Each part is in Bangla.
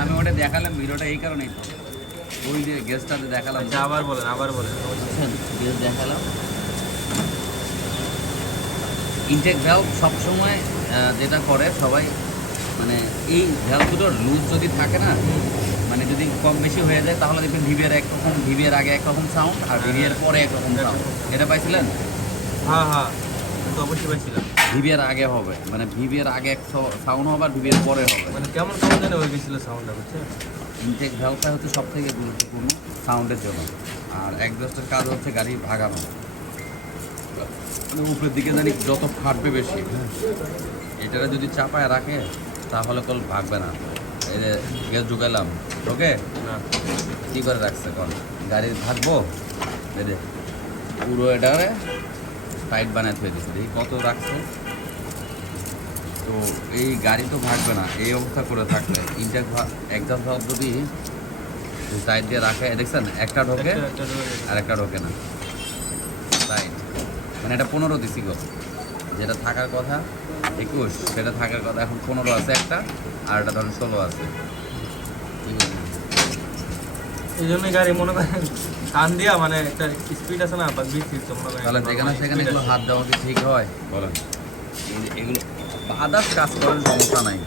আমি ওটা দেখালাম ভিডিওটা এই কারণেই তো, ওই যে গ্যাসটাতে দেখালাম। আচ্ছা, আবার বলেন। গ্যাস দেখালাম। ইনটেক ভ্যালভ সবসময় যেটা করে সবাই, মানে এই ভ্যালভগুলোর লুজ যদি থাকে না, মানে যদি কম বেশি হয়ে যায় তাহলে দেখবেন ভিভিআর একরকম, ভিভিআর আগে একরকম সাউন্ড আর ভিভিআর পরে একরকম সাউন্ড। এটা পাইছিলেন? হ্যাঁ, তো অবশ্যই পাইছিলাম। ভিভিআর আগে হবে, মানে ভিভিআর আগে এক সাউন্ড হবে আর ভিভিআর পরে হবে। মানে কেমন যেন হয়ে গেছিল সাউন্ডটা, বুঝছেন? ইনটেক ভ্যালভটা হচ্ছে সব থেকে গুরুত্বপূর্ণ সাউন্ডের জন্য। আর এক্সস্টের কাজ হচ্ছে গাড়ি ভাগানো, মানে উপরের দিকে জানি যত ফাটবে বেশি, এটারা যদি চাপায় রাখে তাহলে কল ভাগবে না। এই যে গ্যাস ঢুকাইলাম, ওকে না, কী করে রাখছে কল গাড়ি ভাগবো, এই যে পুরো এটারে টাইট বানায় থয়ে দিচ্ছে, দেখি কত রাখছে। তো এই গাড়ি তো ভাগবে না এই অবস্থা করে থাকলে। ইনটেক একদম ভাব যদি টাইট দিয়ে রাখে, দেখছেন একটা ঢোকে আর একটা ঢোকে না, টাইট। মানে এটা 15 দিছি গো, যেটা থাকার কথা 21, সেটা থাকার কথা এখন 15 আছে একটা, আর এটা ধরেন 16 আছে। ঠিক আছে, এই জন্যই গাড়ি মনে করেন টান দিয়া, মানে একটা স্পিড আছে না, বা বিট তো মনে করেন তাহলে যেখানে সেখানে এগুলো হাত দেওয়া কি ঠিক হয় বলেন? এগুলো আদার্স কাজ করেন সমস্যা নাই,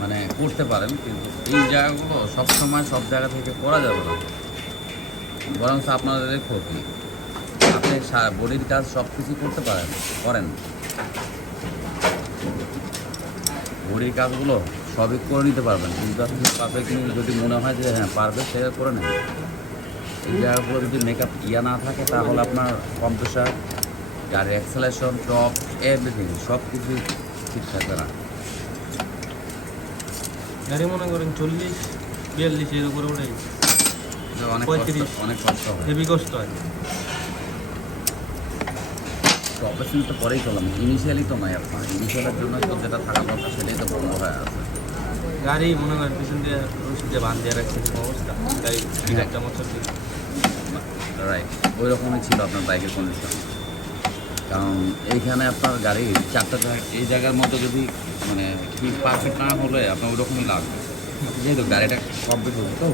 মানে করতে পারেন, কিন্তু এই জায়গাগুলো সবসময় সব জায়গা থেকে করা যাবে না, বরং আপনাদের ক্ষতি। আপনি বডির কাজ সব কিছু করতে করেন, বডির কাজগুলো সবই করে নিতে পারবেন, কিন্তু আপনি পারবে কিন্তু যদি মনে হয় যে হ্যাঁ পারবে, সে করে নেন। এই জায়গাগুলো যদি মেকআপ না থাকে তাহলে আপনার কম্প্রেসার, গাড়ির অ্যাক্সেলারেশন, টপ, এভরিথিং সব কিছু ঠিক থাকবে না। গাড়ি মনে করেন 40-42 এর উপরে উঠে অনেক কষ্ট হয়, হেভি কষ্ট হয়। তো অপারেশন তো পরেই করলাম, ইনিশিয়ালি তো নয়। আপনার ইনিশিয়ালের জন্য তো যেটা থাকা দরকার সেটাই তো বন্ধ হয়ে আছে। গাড়ি মনে করেন পিছন দিয়ে রশি দিয়ে বাঁধ দিয়ে রাখছে, অবস্থা গাড়ি একটা মোটর দিয়ে। রাইট, ওই রকমই ছিল আপনার বাইকের কন্ডিশন। কারণ এইখানে আপনার গাড়ি চারটা জায়গা, এই জায়গার মধ্যে যদি মানে কি পারফেক্ট না হলে আপনার ওই রকমই লাগবে। যেহেতু গাড়িটা কমপ্লিট হতো, তো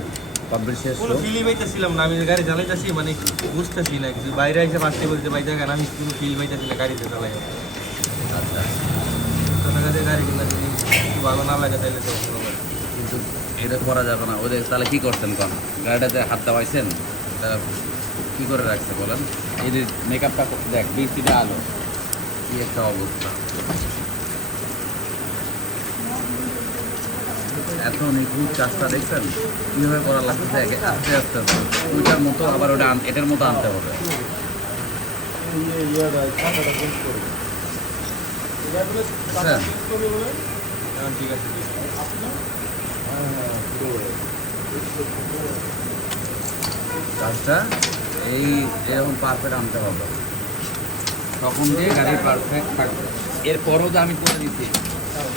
কমপ্লিট শেষ কোনো ফিলই পাইতেছিলাম না, আমি গাড়ি চালাইতেছি মানে বুঝতেছি না কিছু, বাইরে এসে ফার্স্টে বলতে পাই দেখেন আমি কোনো ফিল পাইতেছি না গাড়িতে চালাই। আচ্ছা, কাছে গাড়ি কিনা যদি একটু ভালো না লাগে তাহলে তো অন্য ব্যাপার। কিন্তু এটা করা যাবে না। ওদের তাহলে কী করছেন কম, গাড়িটাতে হাত দেওয়াইছেন, তারা কী করে রাখছে বলেন? এই যে মেকআপটা দেখ, বৃষ্টিটা আলো, কী একটা অবস্থা। এত নিখুঁত কাজটা দেখছেন কীভাবে করা লাগতেছে, আস্তে আস্তে ওইটার মতো আবার ওটা এটার মতো আনতে হবে। বুঝছেন? ঠিক আছে, কাজটা এরকম পারফেক্ট আনতে হবে, তখন দিয়ে গাড়ি পারফেক্ট থাকবে। এরপরও যে আমি করে দিচ্ছি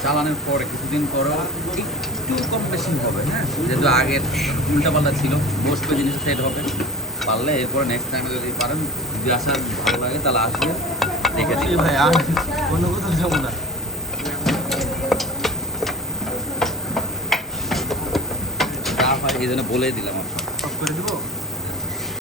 চালানোর পরে কিছুদিন পরেও একটু কম বেশি হবে, হ্যাঁ, যেহেতু আগের উল্টাপাল্টা ছিল, বসবে জিনিস সেট হবে। পারলে এরপরে নেক্সট টাইমে যদি পারেন, যদি আসার ভালো লাগে তাহলে আসবে, দেখে অবশ্যই ভাই, আর অন্য কোথাও যাবো না। যা হয় এই জন্য বলে দিলাম আপনার। অফ করে দেবো।